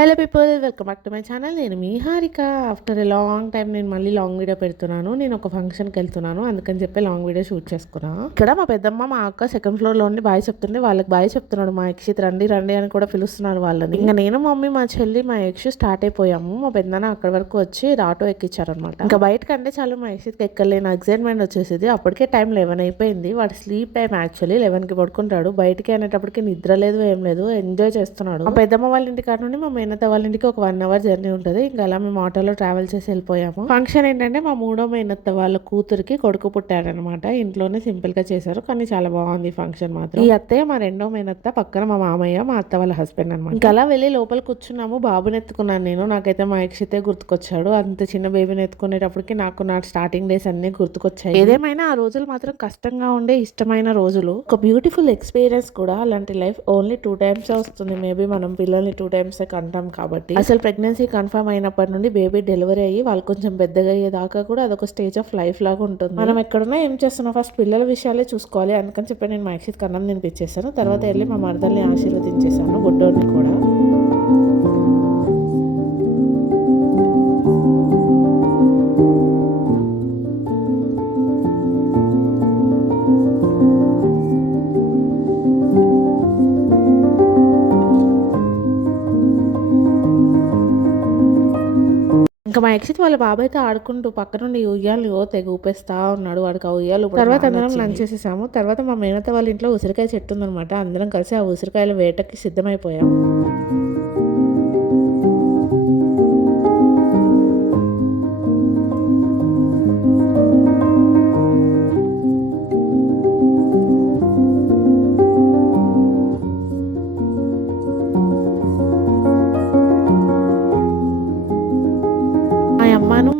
Hello people, welcome back to my channel. నేను మీ Harika. After a long time నేను మళ్ళీ లాంగ్ వీడియో పెడుతున్నాను. నేను ఒక ఫంక్షన్కి వెళ్తున్నాను, అందుకని చెప్పి లాంగ్ వీడియో షూట్ చేసుకున్నా. ఇక్కడ మా పెద్దమ్మ మా అక్క సెకండ్ ఫ్లోర్ లో ఉండి బాయ్ చెప్తుంటే వాళ్ళకి బాయ్ చెప్తున్నాడు. మా యక్షిత్ రండి రండి అని కూడా పిలుస్తున్నారు వాళ్ళని. ఇంకా నేను మమ్మీ మా చెల్లి మా యక్ష స్టార్ట్ అయిపోయాము. మా పెద్దనాన్న అక్కడి వరకు వచ్చి ఆటో ఎక్కించారనమాట. ఇంకా బయటకంటే చాలు మా యక్షిత్కి ఎక్కలేని ఎగ్జైట్మెంట్ వచ్చేసింది. అప్పటికే టైం 11 అయిపోయింది. వాడు స్లీప్ టైం యాక్చువల్లీ 11కి పడుకుంటాడు. బయటికి అనేటప్పటికి నిద్ర లేదు, ఏం లేదు, ఎంజాయ్ చేస్తున్నాడు. మా పెద్దమ్మ వాళ్ళ ఇంటి కాడ నుండి మా మేనత్త వాళ్ళ ఇంటికి ఒక 1 అవర్ జర్నీ ఉంటుంది. ఇంకా అలా మేము ఆటోలో ట్రావెల్ చేసి వెళ్ళిపోయాము. ఫంక్షన్ ఏంటంటే మా మూడో మేనత్త వాళ్ళ కూతురికి కొడుకు పుట్టాడనమాట. ఇంట్లోనే సింపుల్ గా చేశారు, కానీ చాలా బాగుంది ఫంక్షన్ మాత్రం. ఈ అత్తయ్య మా రెండో మేనత్త, పక్కన మా మామయ్య, మా అత్త వాళ్ళ హస్బెండ్ అనమాట. ఇంకా అలా వెళ్ళి లోపల కూర్చున్నాము. బాబుని ఎత్తుకున్నాను నేను. నాకైతే మా యక్షితే గుర్తుకొచ్చాడు. అంత చిన్న బేబీని ఎత్తుకునేటప్పటికి నాకు నా స్టార్టింగ్ డేస్ అన్ని గుర్తుకొచ్చాయి. ఏదేమైనా ఆ రోజులు మాత్రం కష్టంగా ఉండే ఇష్టమైన రోజులు. ఒక బ్యూటిఫుల్ ఎక్స్పీరియన్స్ కూడా. అలాంటి లైఫ్ ఓన్లీ 2 times వస్తుంది. మేబీ మనం పిల్లల్ని 2 times కంటాం కాబట్టి. అసలు ప్రెగ్నెన్సీ కన్ఫర్మ్ అయినప్పటి నుండి బేబీ డెలివరీ అయ్యి వాళ్ళు కొంచెం పెద్దగా అయ్యేదాకా కూడా అదొక స్టేజ్ ఆఫ్ లైఫ్ లాగా ఉంటుంది. మనం ఎక్కడున్నా ఏం చేస్తున్నాం, ఫస్ట్ పిల్లల విషయాలే చూసుకోవాలి. అందుకని చెప్పి నేను మా యక్షిత్ అన్నం తినిపించేసాను. తర్వాత వెళ్ళి మా మరదల్ని ఆశీర్వదించేసాను, బుడ్డోడిని కూడా. ఇంకా మా యక్షిత్ వాళ్ళ బాబాయ్తో ఆడుకుంటూ పక్క నుండి ఉయ్యాలు తెగ ఊపేస్తా ఉన్నాడు. వాడికి ఆ ఉయ్యాలు. తర్వాత అందరం లంచ్ చేసేసాము. తర్వాత మా మేనత్త వాళ్ళ ఇంట్లో ఉసిరికాయ చెట్టు ఉందనమాట. అందరం కలిసి ఆ ఉసిరికాయల వేటకి సిద్ధమైపోయాం.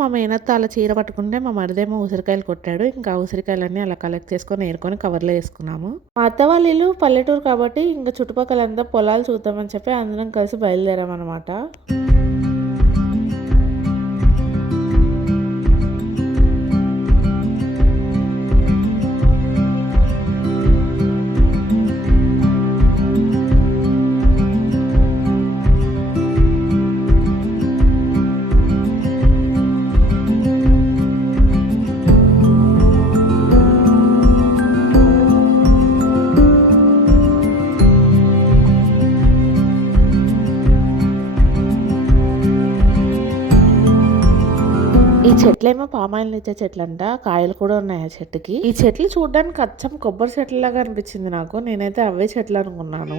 మా మేనత్త అలా చీర పట్టుకుంటే మా మరిదేమో ఉసిరికాయలు కొట్టాడు. ఇంకా ఉసిరికాయలన్నీ అలా కలెక్ట్ చేసుకొని ఏరుకొని కవర్లో వేసుకున్నాము. మా అత్త వాళ్ళ ఇల్లు పల్లెటూరు కాబట్టి ఇంకా చుట్టుపక్కలంతా పొలాలు చూద్దామని చెప్పి అందరం కలిసి బయలుదేరాం అనమాట. ఈ చెట్లేమో పామాయిల్ ఇచ్చే చెట్లు అంట. కాయలు కూడా ఉన్నాయి ఆ చెట్టుకి. ఈ చెట్లు చూడడానికి అచ్చం కొబ్బరి చెట్ల లాగా అనిపించింది నాకు. నేనైతే అవే చెట్లు అనుకున్నాను.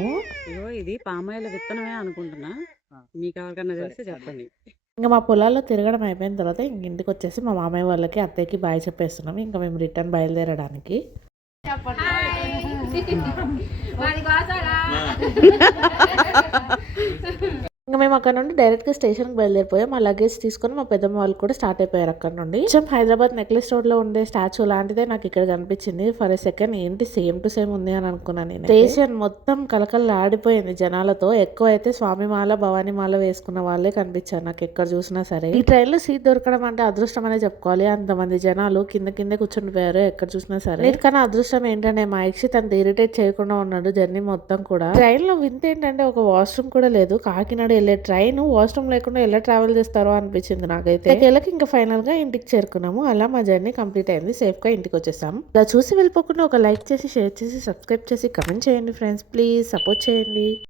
ఇది పామాయిల్ విత్తనమే అనుకుంటున్నా. మీకు ఎవరికన్నా తెలిస్తే చెప్పండి. ఇంకా మా పొలాల్లో తిరగడం అయిపోయిన తర్వాత ఇంటికి వచ్చేసి మా మామయ్య వాళ్ళకి అత్తయ్యకి బాయ్ చెప్పేస్తున్నాం. ఇంకా మేము రిటర్న్ బయలుదేరడానికి. ఇంకా మేము అక్కడ నుండి డైరెక్ట్గా స్టేషన్కి బయలుదేరిపోయాం. మా లగేజ్ తీసుకొని మా పెద్దమ్మ వాళ్ళు కూడా స్టార్ట్ అయిపోయారు అక్కడ నుండి. కొంచెం హైదరాబాద్ నెక్లెస్ రోడ్లో ఉండే స్టాచ్యూ లాంటిదే నాకు ఇక్కడ కనిపించింది. ఫర్ ఎ సెకండ్ ఏంటి సేమ్ టు సేమ్ ఉంది అని అనుకున్నాను నేను. స్టేషన్ మొత్తం కలకల ఆడిపోయింది జనాలతో. ఎక్కువ అయితే స్వామిమాల భవానీమాల వేసుకున్న వాళ్ళే కనిపించారు నాకు ఎక్కడ చూసినా సరే. ఈ ట్రైన్ లో సీట్ దొరకడం అంటే అదృష్టం అనే చెప్పుకోవాలి. అంతమంది జనాలు కింద కూర్చుండిపోయారు ఎక్కడ చూసినా సరే. కానీ అదృష్టం ఏంటంటే మా యక్షిత్ అంత ఇరిటేట్ చేయకుండా ఉన్నాడు జర్నీ మొత్తం కూడా. ట్రైన్ లో వింత ఏంటంటే ఒక వాష్రూమ్ కూడా లేదు. కాకినాడ వెళ్ళే ట్రైన్ వాష్రూమ్ లేకుండా ఎలా ట్రావెల్ చేస్తారో అనిపించింది నాకైతే. ఇంకా ఫైనల్ గా ఇంటికి చేరుకున్నాము. అలా మా జర్నీ కంప్లీట్ అయింది. సేఫ్ గా ఇంటికి వచ్చేసాము. ఇలా చూసి వెళ్ళిపోకుండా ఒక లైక్ చేసి, షేర్ చేసి, సబ్స్క్రైబ్ చేసి, కమెంట్ చేయండి ఫ్రెండ్స్. ప్లీజ్ సపోర్ట్ చేయండి.